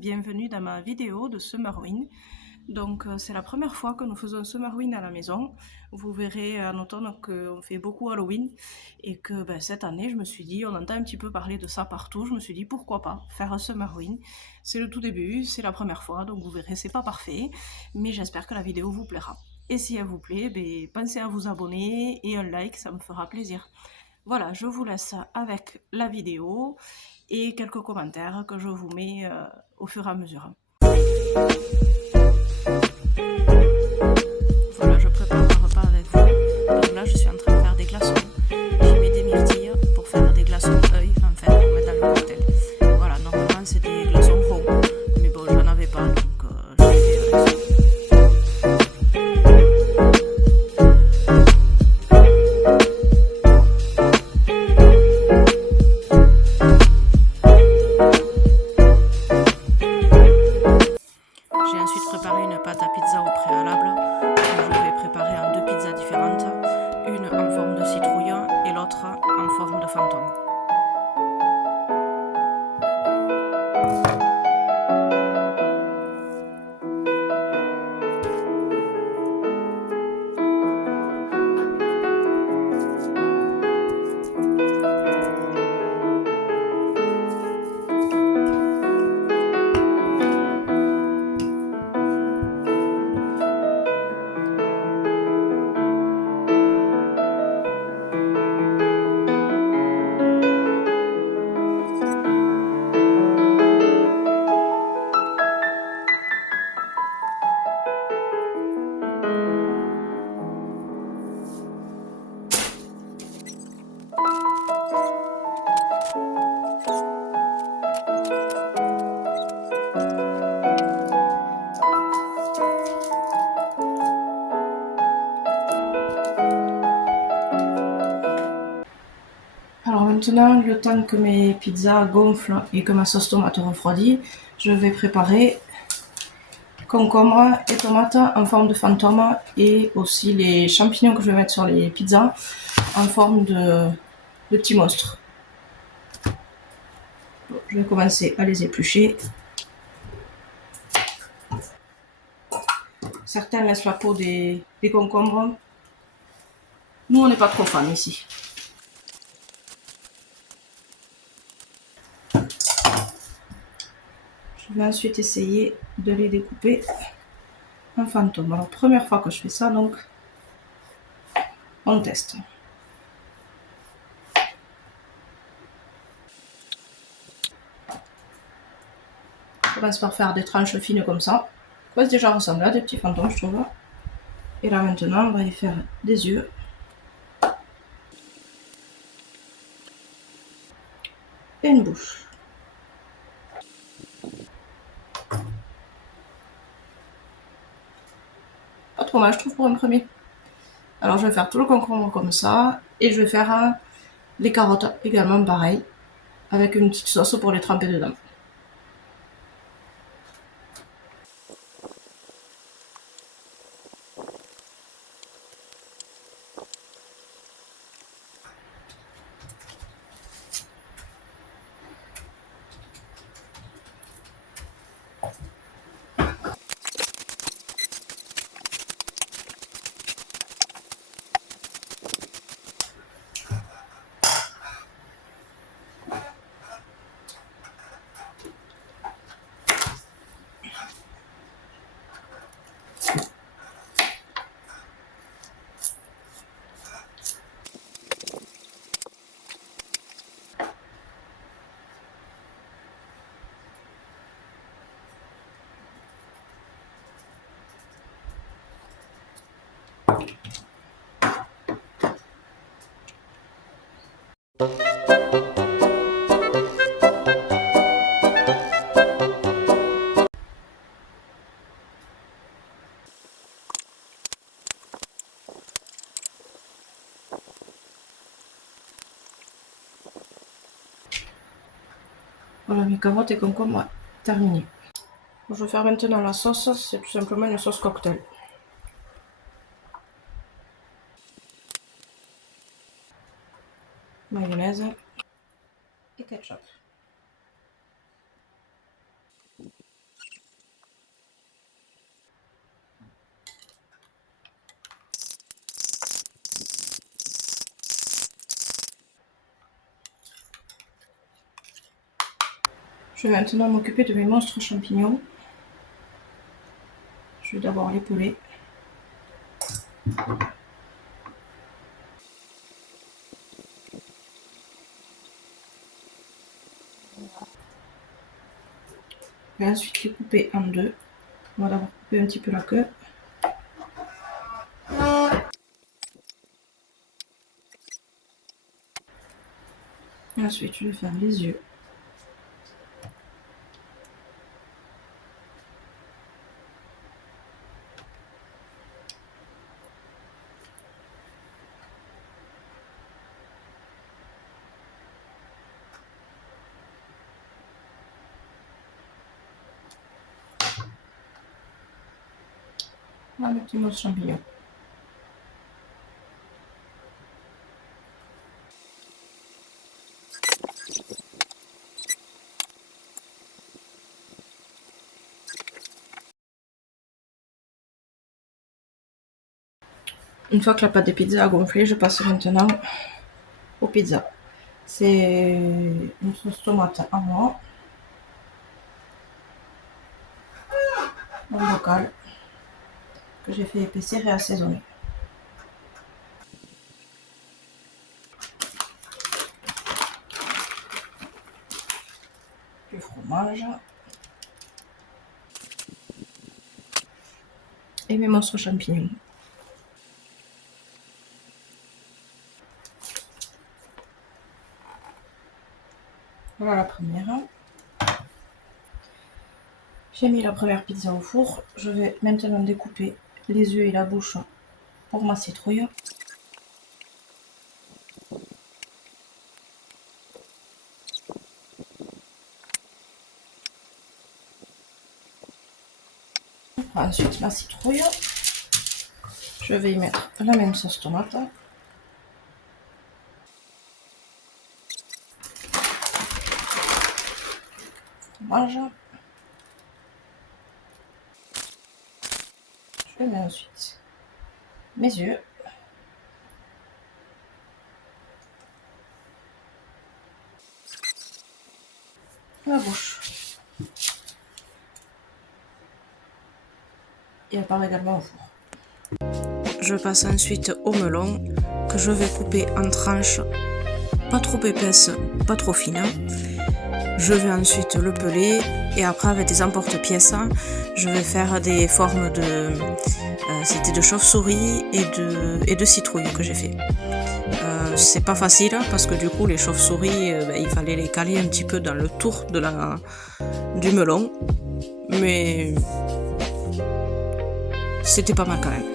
bienvenue dans ma vidéo de Summerwin. Donc c'est la première fois que nous faisons Summerwin à la maison. Vous verrez en automne qu'on fait beaucoup Halloween et que cette année je me suis dit, on entend un petit peu parler de ça partout, je me suis dit pourquoi pas faire un Summerwin. C'est le tout début, c'est la première fois, donc vous verrez c'est pas parfait, mais j'espère que la vidéo vous plaira. Et si elle vous plaît, pensez à vous abonner et un like, ça me fera plaisir. Voilà, je vous laisse avec la vidéo et quelques commentaires que je vous mets au fur et à mesure. Voilà, je prépare un repas avec vous. Donc là, je suis en train de faire des glaçons. J'ai mis des myrtilles pour faire des glaçons œil, en fait, pour mettre dans le cocktail. Voilà, normalement c'est des glaçons ronds, mais bon, j'en avais pas, donc je l'ai fait avec ça. J'ai ensuite préparé une pâte à pizza au préalable que je vais préparer en deux pizzas différentes, une en forme de citrouille et l'autre en forme de fantôme. Alors maintenant, le temps que mes pizzas gonflent et que ma sauce tomate refroidit, je vais préparer concombre et tomates en forme de fantôme et aussi les champignons que je vais mettre sur les pizzas en forme de petits monstres. Bon, je vais commencer à les éplucher. Certains laissent la peau des concombres. Nous, on n'est pas trop fans ici. Je vais ensuite essayer de les découper en fantôme. Alors, première fois que je fais ça, donc on teste. Je commence par faire des tranches fines comme ça. Ça peut déjà ressembler à des petits fantômes, je trouve. Et là maintenant, on va y faire des yeux. Et une bouche. Pas trop mal, je trouve, pour un premier. Alors je vais faire tout le concombre comme ça. Et je vais faire les carottes également pareil. Avec une petite sauce pour les tremper dedans. Voilà, mes carottes et concombres terminés. Je vais faire maintenant la sauce, c'est tout simplement une sauce cocktail. Mayonnaise et ketchup. Je vais maintenant m'occuper de mes monstres champignons. Je vais d'abord les peler. Je vais ensuite les couper en deux. On va d'abord couper un petit peu la queue. Et ensuite, je vais faire les yeux. Voilà le petit monstre champignon. Une fois que la pâte de pizza a gonflé, je passe maintenant aux pizzas. C'est une sauce tomate à moi, un bocal que j'ai fait épaissir et assaisonner. Du fromage et mes monstres champignons. Voilà la première. J'ai mis la première pizza au four. Je vais maintenant découper les yeux et la bouche pour ma citrouille. Je prends ensuite ma citrouille. Je vais y mettre la même sauce tomate. Fromage. Je mets ensuite mes yeux. La bouche. Et elle part également au four. Je passe ensuite au melon que je vais couper en tranches, pas trop épaisses, pas trop fines. Je vais ensuite le peler et après avec des emporte-pièces, je vais faire des formes de c'était de chauve-souris et de citrouille que j'ai fait. C'est pas facile parce que du coup les chauves-souris il fallait les caler un petit peu dans le tour du melon, mais c'était pas mal quand même.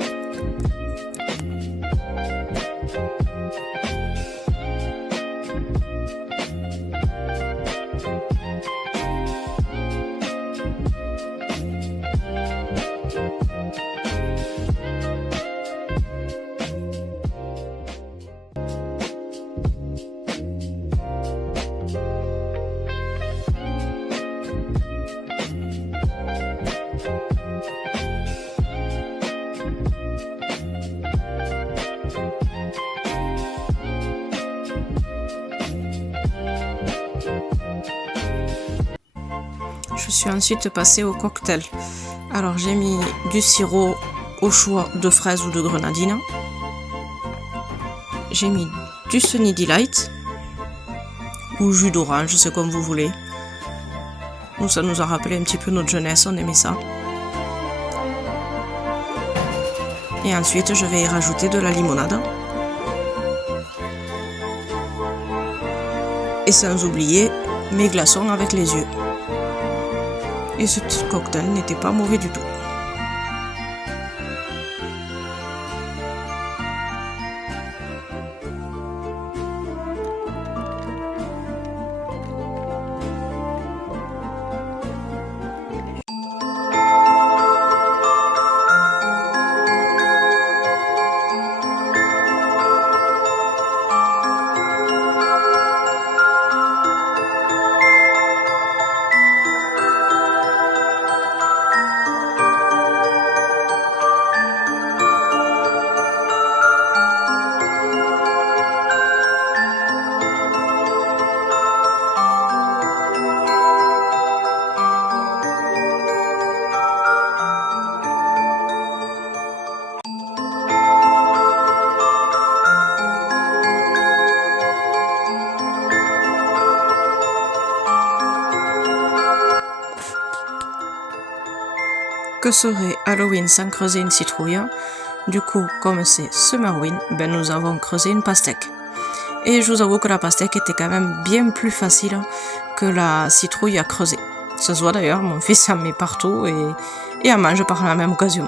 Je suis ensuite passée au cocktail. Alors j'ai mis du sirop au choix de fraises ou de grenadine. J'ai mis du Sunny Delight ou jus d'orange, c'est comme vous voulez. Nous, ça nous a rappelé un petit peu notre jeunesse, on aimait ça. Et ensuite, je vais y rajouter de la limonade. Et sans oublier mes glaçons avec les yeux. Et ce petit cocktail n'était pas mauvais du tout. Que serait Halloween sans creuser une citrouille? Du coup, comme c'est Summerwin, nous avons creusé une pastèque. Et je vous avoue que la pastèque était quand même bien plus facile que la citrouille à creuser. Ça se voit d'ailleurs, mon fils en met partout et en mange par la même occasion.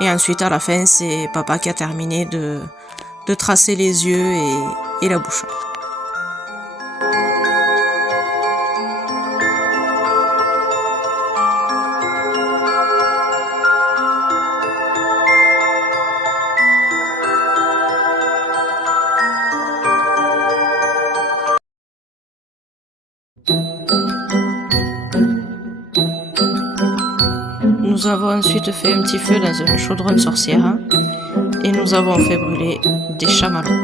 Et ensuite, à la fin, c'est papa qui a terminé de tracer les yeux et la bouche. Nous avons ensuite fait un petit feu dans un chaudron de sorcière et nous avons fait brûler des chamallows.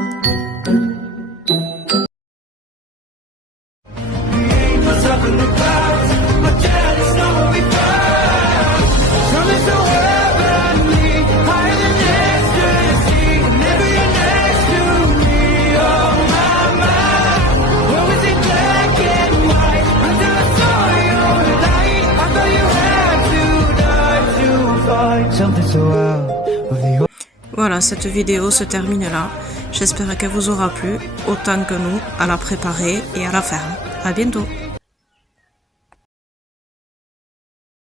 Voilà, cette vidéo se termine là. J'espère qu'elle vous aura plu, autant que nous, à la préparer et à la faire. À bientôt!